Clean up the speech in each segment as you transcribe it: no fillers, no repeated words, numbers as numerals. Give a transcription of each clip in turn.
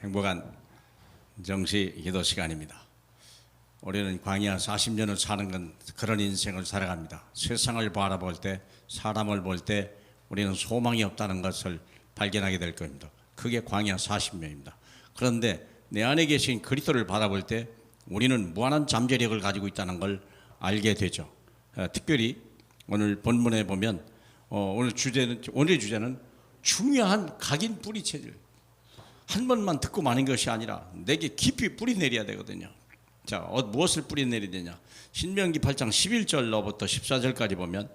행복한 정시 기도 시간입니다. 우리는 광야 40년을 사는 건 그런 인생을 살아갑니다. 세상을 바라볼 때, 사람을 볼 때 우리는 소망이 없다는 것을 발견하게 될 겁니다. 그게 광야 40년입니다. 그런데 내 안에 계신 그리스도를 바라볼 때 우리는 무한한 잠재력을 가지고 있다는 걸 알게 되죠. 특별히 오늘 본문에 보면 오늘의 주제는 중요한 각인 뿌리 체질. 한 번만 듣고 마는 것이 아니라 내게 깊이 뿌리 내려야 되거든요. 자, 무엇을 뿌리 내려야 되냐? 신명기 8장 11절로부터 14절까지 보면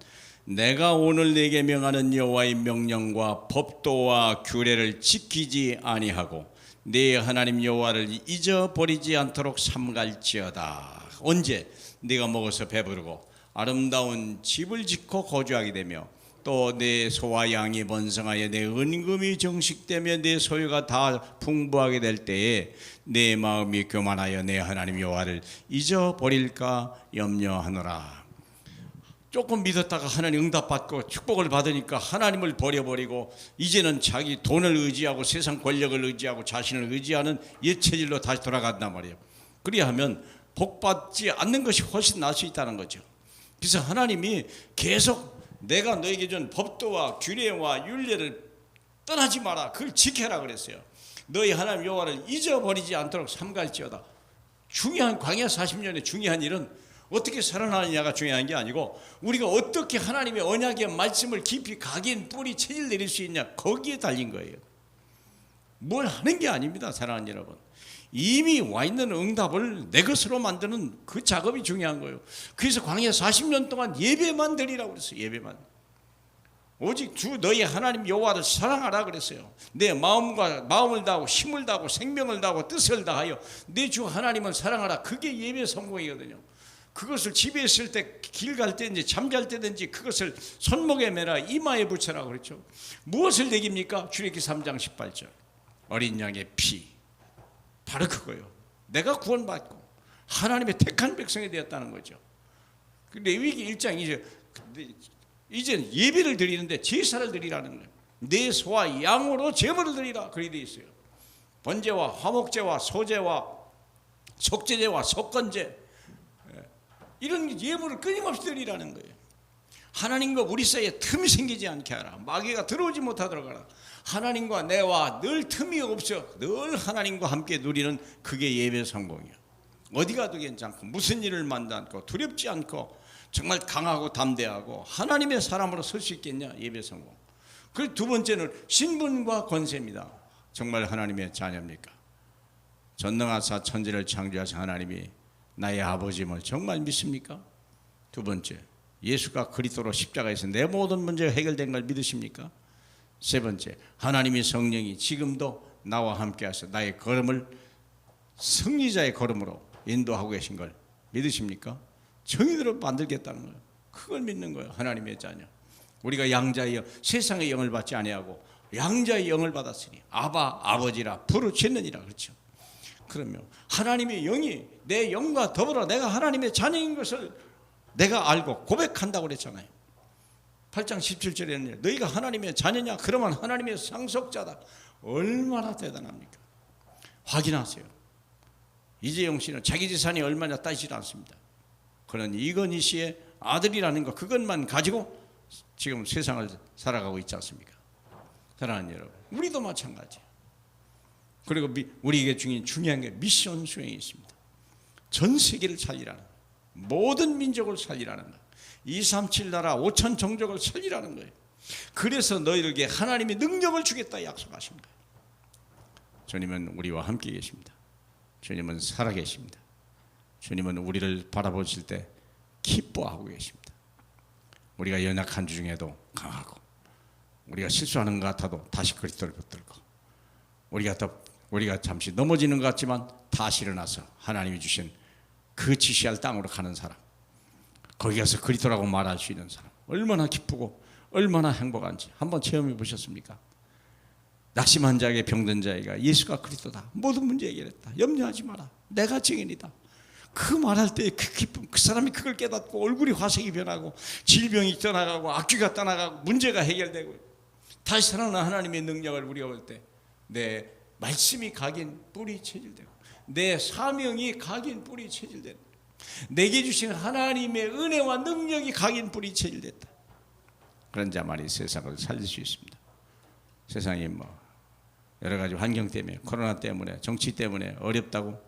내가 오늘 내게 명하는 여호와의 명령과 법도와 규례를 지키지 아니하고 네 하나님 여호와를 잊어버리지 않도록 삼갈지어다. 언제? 네가 먹어서 배부르고 아름다운 집을 짓고 거주하게 되며 또 내 소와 양이 번성하여 내 은금이 정식되며 내 소유가 다 풍부하게 될 때에 내 마음이 교만하여 내 하나님 여호와를 잊어버릴까 염려하노라. 조금 믿었다가 하나님 응답받고 축복을 받으니까 하나님을 버려버리고 이제는 자기 돈을 의지하고 세상 권력을 의지하고 자신을 의지하는 옛 체질로 다시 돌아간단 말이에요. 그리하면 복받지 않는 것이 훨씬 나을 수 있다는 거죠. 그래서 하나님이 계속 내가 너에게 준 법도와 규례와 율례를 떠나지 마라. 그걸 지켜라 그랬어요. 너희 하나님 여호와를 잊어버리지 않도록 삼갈지어다. 중요한 광야 40년의 중요한 일은 어떻게 살아나느냐가 중요한 게 아니고 우리가 어떻게 하나님의 언약의 말씀을 깊이 각인 뿌리 체질 내릴 수 있냐, 거기에 달린 거예요. 뭘 하는 게 아닙니다. 사랑하는 여러분, 이미 와 있는 응답을 내 것으로 만드는 그 작업이 중요한 거예요. 그래서 광야 40년 동안 예배만 드리라고 그랬어요. 예배만. 오직 주 너희 하나님 여호와를 사랑하라 그랬어요. 내 마음을 다하고 힘을 다하고 생명을 다하고 뜻을 다하여 내 주 하나님을 사랑하라. 그게 예배 성공이거든요. 그것을 집에 있을 때, 길 갈 때든지 잠잘 때든지 그것을 손목에 매라, 이마에 붙여라 그랬죠. 무엇을 내깁니까? 출애굽기 3장 18절 어린 양의 피. 바로 그거예요. 내가 구원받고 하나님의 택한 백성이 되었다는 거죠. 레위기 1장 이제 예배를 드리는데 제사를 드리라는 거예요. 내 소와 양으로 제물을 드리라. 그리 되어 있어요. 번제와 화목제와 소제와 속제제와 속건제, 이런 예물을 끊임없이 드리라는 거예요. 하나님과 우리 사이에 틈이 생기지 않게 하라. 마귀가 들어오지 못하도록 하라. 하나님과 내와 늘 틈이 없어 늘 하나님과 함께 누리는 그게 예배 성공이에요. 어디 가도 괜찮고 무슨 일을 만나지 않고 두렵지 않고 정말 강하고 담대하고 하나님의 사람으로 설 수 있겠냐? 예배 성공. 그리고 두 번째는 신분과 권세입니다. 정말 하나님의 자녀입니까? 전능하사 천지를 창조하신 하나님이 나의 아버지임을 정말 믿습니까? 두 번째, 예수가 그리스도로 십자가에서 내 모든 문제가 해결된 걸 믿으십니까? 세 번째, 하나님의 성령이 지금도 나와 함께 하셔 나의 걸음을 승리자의 걸음으로 인도하고 계신 걸 믿으십니까? 정의대로 만들겠다는 거예요. 그걸 믿는 거예요. 하나님의 자녀. 우리가 양자의 세상의 영을 받지 아니하고 양자의 영을 받았으니 아바 아버지라 부르짖느니라 그렇죠. 그러면 하나님의 영이 내 영과 더불어 내가 하나님의 자녀인 것을 내가 알고 고백한다고 그랬잖아요. 8장 17절에는 너희가 하나님의 자녀냐? 그러면 하나님의 상속자다. 얼마나 대단합니까? 확인하세요. 이재용 씨는 자기 재산이 얼마나 따지지 않습니다. 그런 이건희 씨의 아들이라는 것, 그것만 가지고 지금 세상을 살아가고 있지 않습니까? 사랑하는 여러분, 우리도 마찬가지예요. 그리고 우리에게 중요한 게 미션 수행이 있습니다. 전 세계를 살리라는 거예요. 모든 민족을 살리라는 거예요. 237 나라 5천 종족을 살리라는 거예요. 그래서 너희에게 하나님이 능력을 주겠다 약속하신 거예요. 주님은 우리와 함께 계십니다. 주님은 살아계십니다. 주님은 우리를 바라보실 때 기뻐하고 계십니다. 우리가 연약한 주 중에도 강하고 우리가 실수하는 것 같아도 다시 그리스도를 붙들고 우리가 잠시 넘어지는 것 같지만 다시 일어나서 하나님이 주신 그 지시할 땅으로 가는 사람, 거기 가서 그리스도라고 말할 수 있는 사람, 얼마나 기쁘고 얼마나 행복한지 한번 체험해 보셨습니까? 낙심한 자에게 병든 자에게 예수가 그리스도다. 모든 문제 해결했다. 염려하지 마라. 내가 증인이다. 그 말할 때 그 기쁨, 그 사람이 그걸 깨닫고 얼굴이 화색이 변하고 질병이 떠나가고 악귀가 떠나가고 문제가 해결되고 다시 살아나는 하나님의 능력을 우리가 볼 때 내 말씀이 각인 뿌리 체질되고 내 사명이 각인 뿌리 체질된다. 내게 주신 하나님의 은혜와 능력이 각인 뿌리 체질됐다. 그런 자만이 세상을 살릴 수 있습니다. 세상이 여러 가지 환경 때문에, 코로나 때문에, 정치 때문에 어렵다고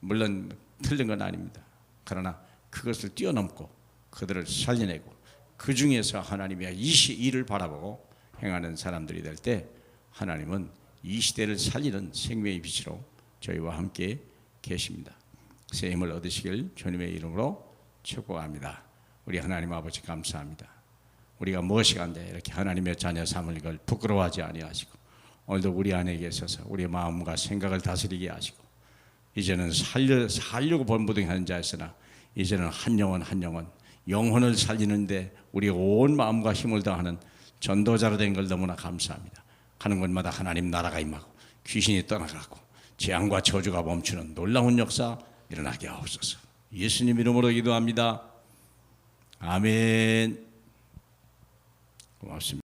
물론 틀린 건 아닙니다. 그러나 그것을 뛰어넘고 그들을 살려내고 그 중에서 하나님의 이 일을 바라보고 행하는 사람들이 될 때 하나님은 이 시대를 살리는 생명의 빛으로 저희와 함께 계십니다. 새 힘을 얻으시길 주님의 이름으로 축복합니다. 우리 하나님 아버지 감사합니다. 우리가 무엇이간데 이렇게 하나님의 자녀 삼을 걸 부끄러워하지 아니하시고 오늘도 우리 안에 계셔서 우리의 마음과 생각을 다스리게 하시고 이제는 살려고 본부등하는 자였으나 이제는 한 영혼 영혼을 살리는데 우리의 온 마음과 힘을 다하는 전도자로 된 걸 너무나 감사합니다. 가는 곳마다 하나님 나라가 임하고 귀신이 떠나가고 재앙과 저주가 멈추는 놀라운 역사 일어나게 하옵소서. 예수님 이름으로 기도합니다. 아멘. 고맙습니다.